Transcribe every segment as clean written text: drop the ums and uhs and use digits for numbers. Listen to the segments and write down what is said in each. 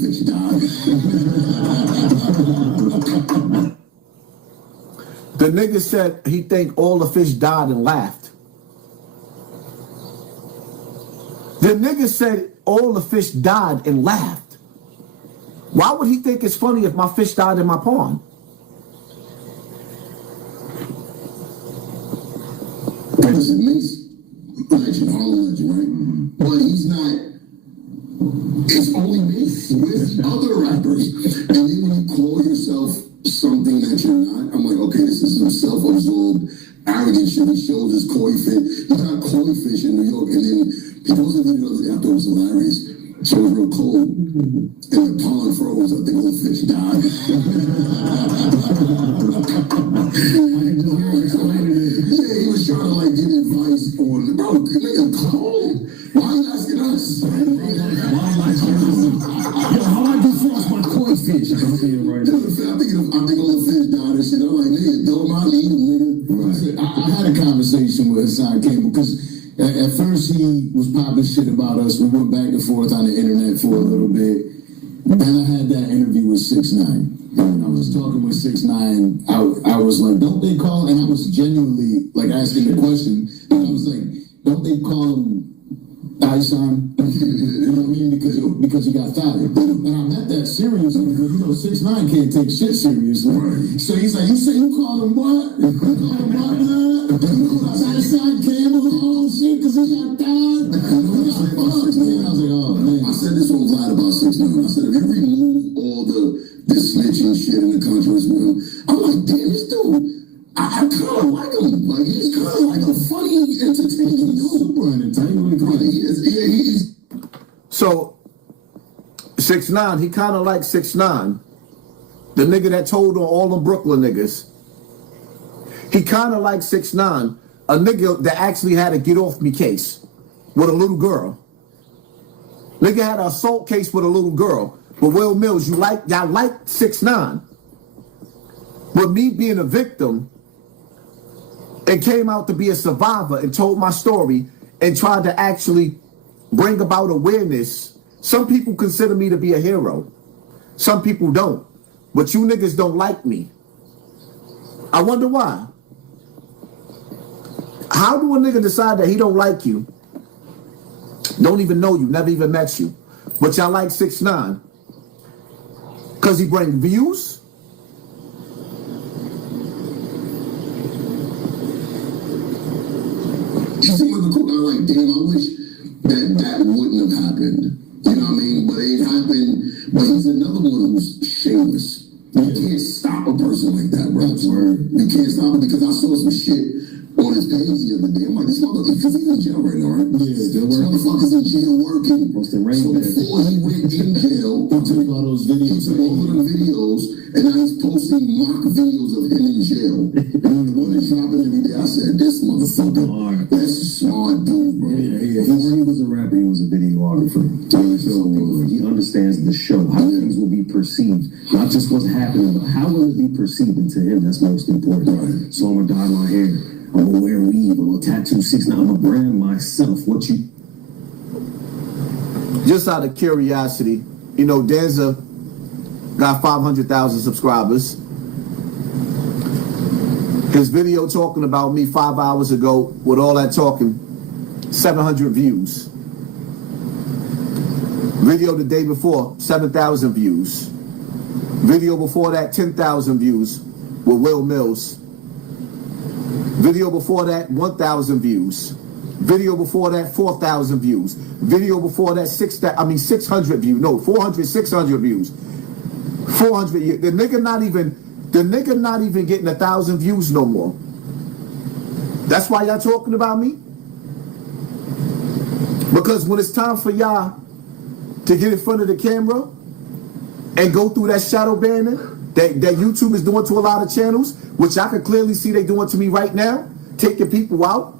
fish died. The nigga said he think all the fish died and laughed. The nigga said all the fish died and laughed. Why would he think it's funny if my fish died in my pond? Because it makes legend, all legend, right? But he's not. It's only me with other rappers. And then when you call yourself something that you're not, I'm like, okay, this is some self-absorbed, arrogant shit. He shows his koi fish. He got koi fish in New York, and then he goes in the video the other day. I thought it was hilarious. So it was real cold, and the pond froze. I think all the fish died. Yeah, he was trying to like get advice on, bro, nigga, cold. Why are you asking us? How I defrost my koi fish? I'm thinking right now. I think all the fish died and shit. I'm like, nigga, don't mind eating, nigga. Right. I had a conversation with Hassan Campbell because at first he was popping shit about us. We went back and forth on the internet for a little bit. Then I had that interview with 6ix9ine. And when I was talking with 6ix9ine, I was like, don't they call, and I was genuinely like asking the question, and I was like, don't they call him Hassan? You know what I mean? Because he got fired. And I meant that seriously because, 6ix9ine can't take shit seriously. So he's like, you call him what? You call him what? Hassan Campbell, oh shit, because he got fired. I was like, oh man. I said this on Vlad about 6ix9ine. I said, if you remove all the snitching shit in the country, I'm like, damn, this dude, I kind of like him. Like, he's kind of like a funny, entertaining dude. Super entertaining. He's So 6ix9ine, he kind of like 6ix9ine, the nigga that told on all them Brooklyn niggas. He kind of like 6ix9ine, a nigga that actually had a get off me case with a little girl. Nigga had an assault case with a little girl. But Wil Milz, y'all like 6ix9ine. But me being a victim and came out to be a survivor and told my story and tried to actually bring about awareness. Some people consider me to be a hero. Some people don't. But you niggas don't like me. I wonder why. How do a nigga decide that he don't like you? Don't even know you, never even met you. But y'all like 6ix9ine? Because he bring views? He seemed like a cool guy. Like, damn, I wish that wouldn't have happened. You know what I mean? But it happened. But he's another one who's shameless. You can't stop a person like that, bro. You can't stop it because I saw some shit on his page the other day. I'm like, this motherfucker, because he's in jail right now, right? Yeah, still this working. motherfucker's in jail working. What's the rain So before he went in jail, He took all those he videos. took all of the videos, and now he's posting mock videos of him in jail. And one is dropping every day. I said, this motherfucker, that's a smart dude, bro. Before he was a rapper, he was a videographer. So he understands the show, how things will be perceived. Not just what's happening, but how will it be perceived? And to him, that's most important. Right. So I'm gonna dye my hair. I'm gonna wear weave. I'm gonna tattoo 6ix9ine. I'm gonna brand myself. What you? Just out of curiosity, Danza got 500,000 subscribers. His video talking about me 5 hours ago with all that talking, 700 views. Video the day before, 7,000 views. Video before that, 10,000 views with Wil Milz. Video before that, 1,000 views. Video before that, 4,000 views. Video before that, 600 views. No, 400, 600 views. 400. The nigga not even getting 1,000 views no more. That's why y'all talking about me? Because when it's time for y'all to get in front of the camera and go through that shadow banning that YouTube is doing to a lot of channels, which I can clearly see they doing to me right now, taking people out.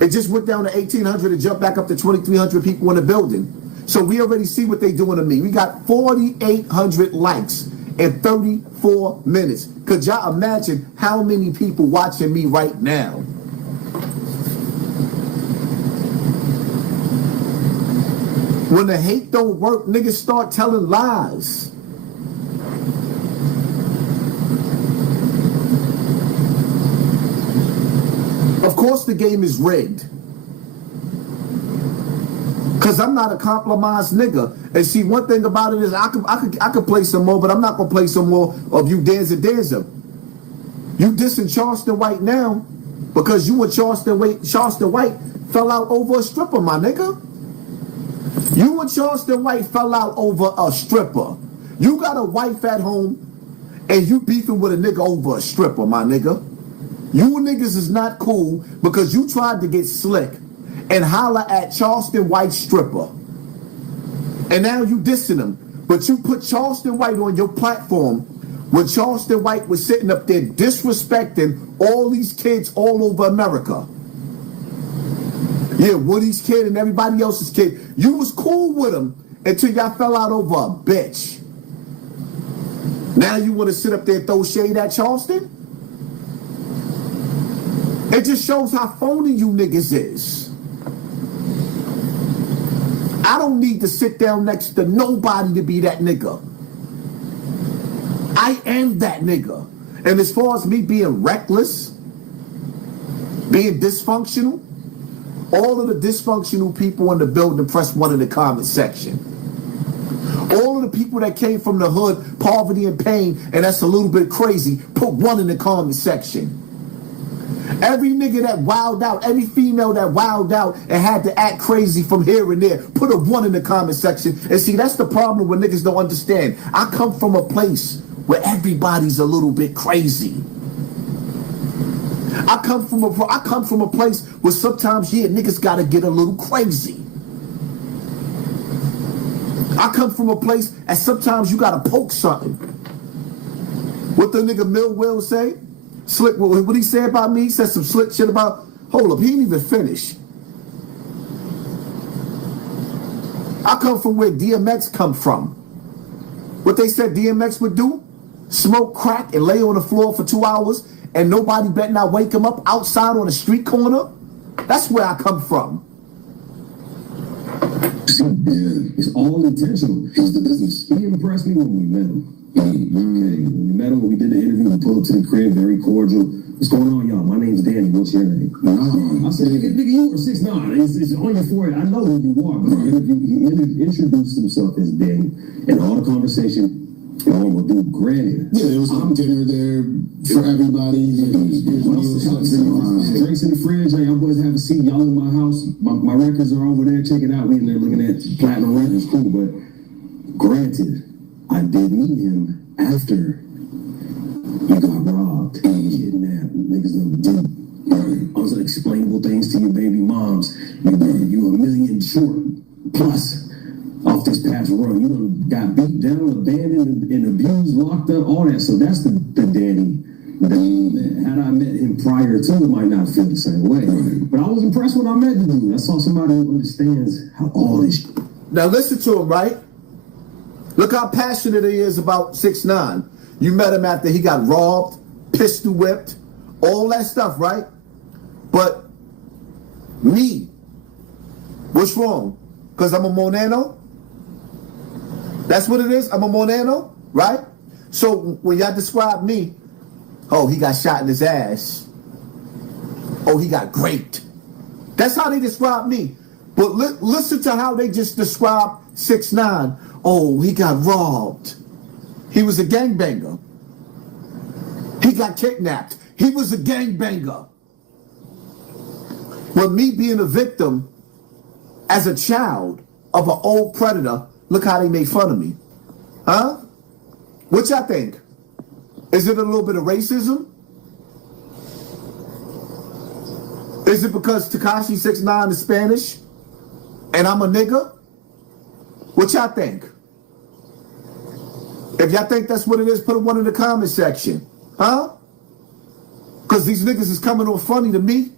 It just went down to 1,800 and jumped back up to 2,300 people in the building. So we already see what they doing to me. We got 4,800 likes in 34 minutes. Could y'all imagine how many people watching me right now? When the hate don't work, niggas start telling lies. Of course the game is rigged. Cause I'm not a compromised nigga. And see, one thing about it is I could play some more, but I'm not gonna play some more of you Danza. You dissing Charleston White now because you and Charleston White fell out over a stripper, my nigga. You and Charleston White fell out over a stripper. You got a wife at home and you beefing with a nigga over a stripper, my nigga. You niggas is not cool because you tried to get slick and holler at Charleston White's stripper. And now you dissing him. But you put Charleston White on your platform when Charleston White was sitting up there disrespecting all these kids all over America. Yeah, Woody's kid and everybody else's kid. You was cool with him until y'all fell out over a bitch. Now you want to sit up there and throw shade at Charleston? It just shows how phony you niggas is. I don't need to sit down next to nobody to be that nigga. I am that nigga. And as far as me being reckless, being dysfunctional, all of the dysfunctional people in the building press 1 in the comment section. All of the people that came from the hood, poverty and pain, and that's a little bit crazy, put 1 in the comment section. Every nigga that wilded out, every female that wilded out and had to act crazy from here and there, put a 1 in the comment section. And see, that's the problem when niggas don't understand. I come from a place where everybody's a little bit crazy. I come from a place where sometimes, yeah, niggas gotta get a little crazy. I come from a place and sometimes you gotta poke something. What the nigga Wil say? Slick, what he said about me? He said some slick shit about, hold up, he didn't even finish. I come from where DMX come from. What they said DMX would do? Smoke crack and lay on the floor for 2 hours and nobody better not wake him up outside on a street corner? That's where I come from. Yeah, it's all intentional. He's the business. He impressed me when we met him. Okay, when we met him, when we did the interview, we pulled up to the crib, very cordial. What's going on, y'all? My name's Danny. What's your name? I said, nigga, you were 6'9". It's on your forehead. I know who you are. But he introduced himself as Danny. And all the conversation, normal dude, granted. Yeah, there was some dinner there for everybody. Drinks in the fridge. Hey, y'all boys have a seat. Y'all in my house. My records are over there. Check it out. We in there looking at platinum records. Cool, but granted, I did meet him after you got robbed, kidnapped, niggas did unexplainable things to your baby moms. You $1 million short plus off this past run. You done got beat down, abandoned, and abused, locked up, all that. So that's the Danny that I met. Had I met him prior to, it might not feel the same way. But I was impressed when I met the dude. I saw somebody who understands how all this. Now listen to him, right? Look how passionate he is about 6ix9ine. You met him after he got robbed, pistol whipped, all that stuff, right? But me, what's wrong? Because I'm a Monano? That's what it is? I'm a Monano, right? So when y'all describe me, oh, he got shot in his ass. Oh, he got raped. That's how they describe me. But listen to how they just describe 6ix9ine. Oh, he got robbed. He was a gangbanger. He got kidnapped. He was a gangbanger. But me being a victim as a child of an old predator, look how they made fun of me. Huh? What y'all think? Is it a little bit of racism? Is it because Tekashi 6ix9ine is Spanish and I'm a nigga? What y'all think? If y'all think that's what it is, put a 1 in the comment section. Huh? Because these niggas is coming on funny to me.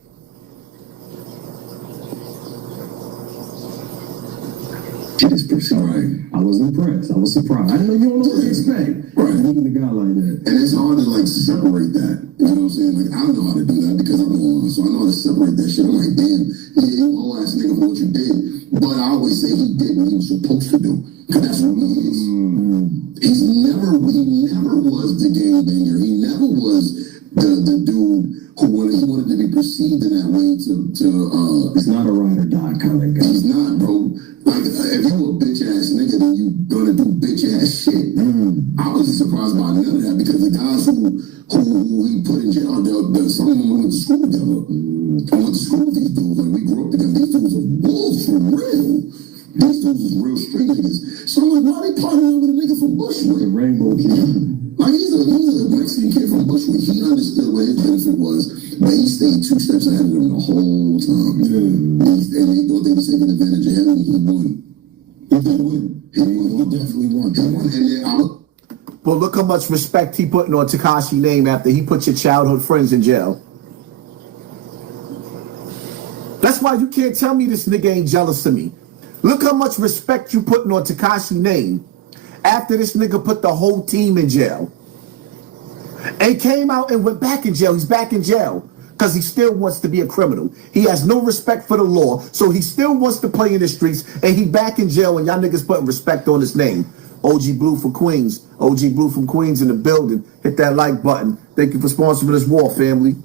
It is perceived. Right. I was impressed. I was surprised. I didn't know you don't know what to expect. Right. Meeting a guy like that. And it's hard to like separate that. You know what I'm saying? Like I don't know how to do that because I'm on one, so I know how to separate that shit. I'm like, damn, yeah, you a whole ass nigga for what you did. But I always say he did what he was supposed to do, because that's what he is. He never was the gangbanger. He never was the dude who wanted to be perceived in that way He's not a ride or die kind of guy. He's not, bro. Like, if you a bitch ass nigga, then you gonna do bitch ass shit. I wasn't surprised by none of that, because the guys who he put in jail, some of them went to school together. I went to school with these dudes. Like, we grew up together. These dudes are wolves for real. These dudes is real street niggas. So I'm like, why they partnering with a nigga from Bushwick? The Rainbow Kid. Like, he's a Mexican kid from Bushwick. He understood what his benefit was, but he stayed 2 steps ahead of them the whole time. And they thought they were taking advantage of him, and he won. He did win. He definitely won. He won. And then But look how much respect he putting on Tekashi name after he put your childhood friends in jail. That's why you can't tell me this nigga ain't jealous of me. Look how much respect you putting on Tekashi name after this nigga put the whole team in jail. And came out and went back in jail. He's back in jail because he still wants to be a criminal. He has no respect for the law, so he still wants to play in the streets, and he back in jail, and y'all niggas putting respect on his name. OG Blue from Queens. OG Blue from Queens in the building. Hit that like button. Thank you for sponsoring this war, family.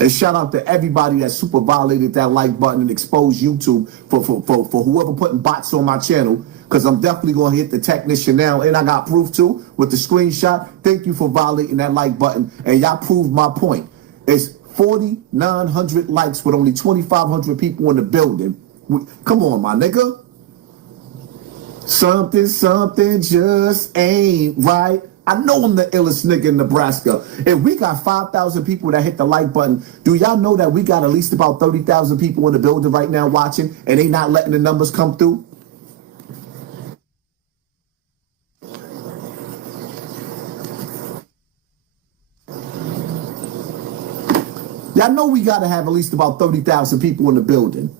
And shout out to everybody that super violated that like button and exposed YouTube for whoever putting bots on my channel, because I'm definitely going to hit the technician now, and I got proof too with the screenshot. Thank you for violating that like button, and y'all proved my point. It's 4,900 likes with only 2,500 people in the building. Come on, my nigga. Something just ain't right. I know I'm the illest nigga in Nebraska. If we got 5,000 people that hit the like button, do y'all know that we got at least about 30,000 people in the building right now watching, and they not letting the numbers come through? Y'all know we got to have at least about 30,000 people in the building.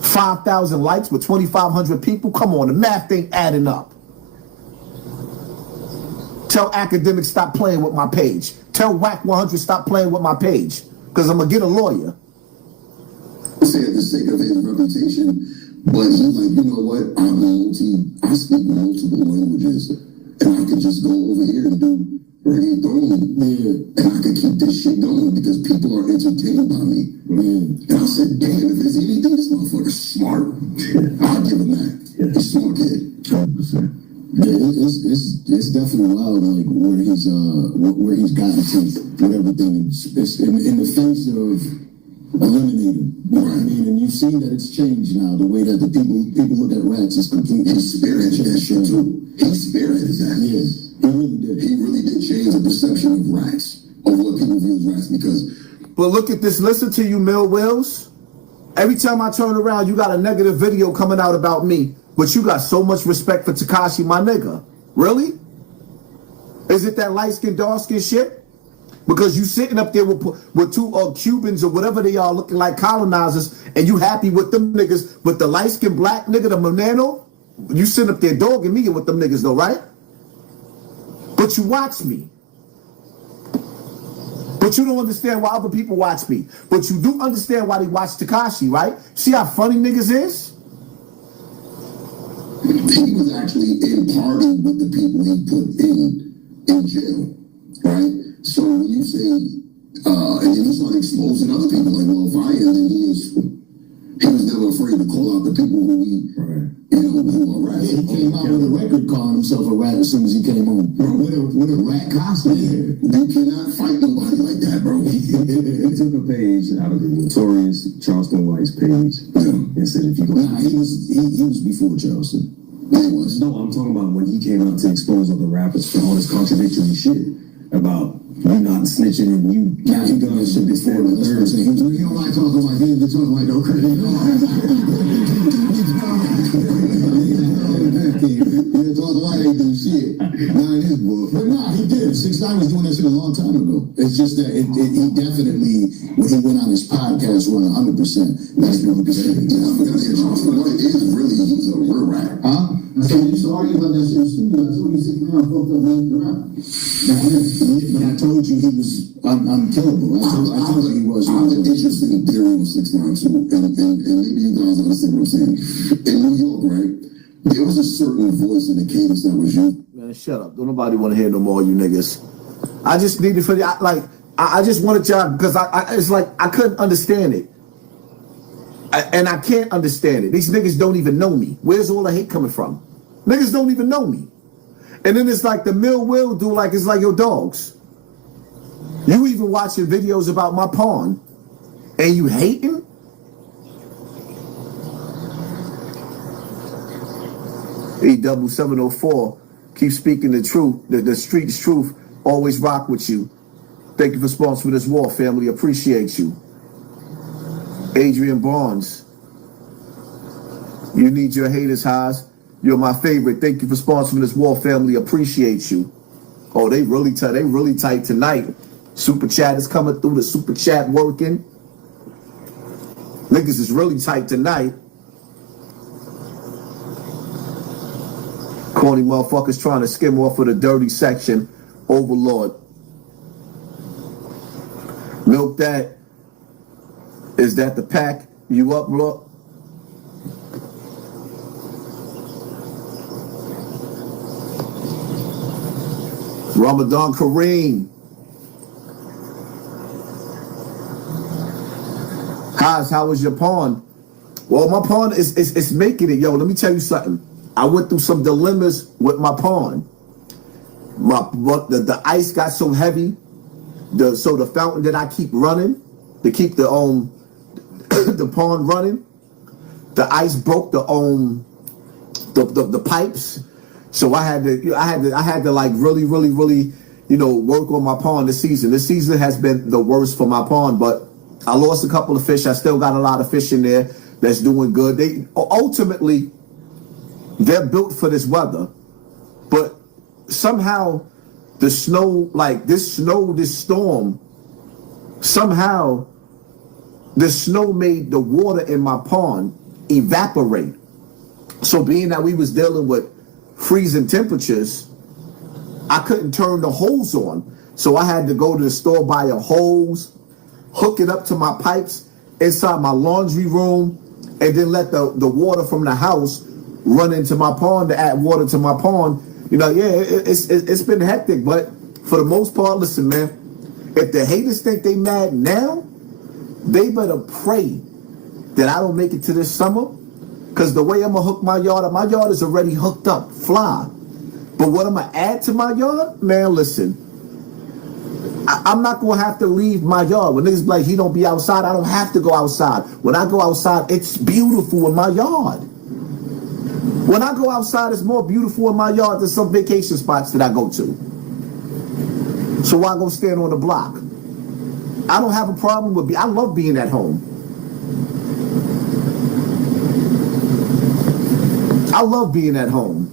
5,000 likes with 2,500 people? Come on, the math ain't adding up. Tell academics stop playing with my page. Tell WAC 100 stop playing with my page, because I'm going to get a lawyer. Say at the sake of his reputation, but he's like, you know what? I speak multiple languages, and I can just go over here and do reggaeton, and I can keep this shit going because people are entertained by me. And I said, damn, if there's anything, this motherfucker's smart. I'll give him that. He's a smart kid. 100%. Yeah, it's definitely wild, like where he's gotten to with everything. It's in the face of eliminating. You know what I mean? And you see that it's changed now. The way that the people look at rats is completely. He spearheaded that shit too. He spearheaded that. Yeah, he really did. He really did change the perception of rats, of what people view as rats. Because, but look at this. Listen to you, Wil Milz. Every time I turn around, you got a negative video coming out about me. But you got so much respect for Tekashi, my nigga. Really? Is it that light-skinned, dark-skinned shit? Because you sitting up there with two Cubans or whatever they are looking like colonizers, and you happy with them niggas, with the light-skinned black nigga, the Monano? You sitting up there dogging me with them niggas though, right? But you watch me. But you don't understand why other people watch me. But you do understand why they watch Tekashi, right? See how funny niggas is? he was actually in party with the people he put in jail, right? So when you say, and then he started exposing other people, like, well, if I am, then he was never afraid to call out the people who who are rats. He came out with a record calling himself a rat as soon as he came home. Bro, with a rat costume. You cannot fight nobody like that, bro. He took a page out of the notorious Charleston White's page and said, if you go... Nah, he was before Charleston. Yeah, he was. No, I'm talking about when he came out to expose other rappers for all this contradictory shit about you not snitching and you carrying guns shit before the third. He don't like talking like he ain't talking like no crazy. He didn't talk like he do shit. Not in his book. But nah, he did. 6 9 was doing that shit a long time ago. It's just that he definitely, when he went on his podcast, won 100%. That's really good shit. Yeah, I forgot to say, Charleston White is really, he's a real rat. Huh? So we used to argue about that shit in the studio. I told you 6 9 fucked up man rap. But I told you he was unkillable. I told you he was. I have an interesting theory with 6 9 too, and maybe you guys understand what I'm saying. In New York, right, there was a certain voice in the cadence that was you. Man, shut up. Don't nobody want to hear no more, you niggas. I just needed for I just wanted y'all, because it's like I couldn't understand it. And I can't understand it. These niggas don't even know me. Where's all the hate coming from? Niggas don't even know me. And then it's like the Will do, like it's like your dogs. You even watching videos about my pawn and you hating? E-double-704, keep speaking the truth, the street's truth, always rock with you. Thank you for sponsoring this war, family. Appreciate you. Adrian Barnes, you need your haters, Haas. You're my favorite. Thank you for sponsoring this war, family. Appreciate you. Oh, they really tight. They really tight tonight. Super chat is coming through. The super chat working. Niggas is really tight tonight. Corny motherfuckers trying to skim off of the dirty section. Overlord. Milk that. Is that the pack? You up, bro? Ramadan Kareem. Haas, how was your pawn? Well, my pawn is making it. Yo, let me tell you something. I went through some dilemmas with my pawn. The ice got so heavy. So the fountain that I keep running to keep the the pawn running, the ice broke the pipes. So I had to like really work on my pawn this season. This season has been the worst for my pawn, but I lost a couple of fish. I still got a lot of fish in there that's doing good. They ultimately they're built for this weather, but somehow the snow, like this storm, somehow the snow made the water in my pond evaporate. So being that we was dealing with freezing temperatures, I couldn't turn the hose on. So I had to go to the store, buy a hose, hook it up to my pipes inside my laundry room, and then let the water from the house run into my pond to add water to my pond. You know, yeah, it's been hectic, but for the most part, listen, man, if the haters think they mad now, they better pray that I don't make it to this summer, because the way I'm going to hook my yard is already hooked up, fly. But what I'm going to add to my yard, man, listen, I'm not going to have to leave my yard. When niggas be like, he don't be outside, I don't have to go outside. When I go outside, it's beautiful in my yard. When I go outside, it's more beautiful in my yard than some vacation spots that I go to. So why go stand on the block? I don't have a problem with I love being at home. I love being at home.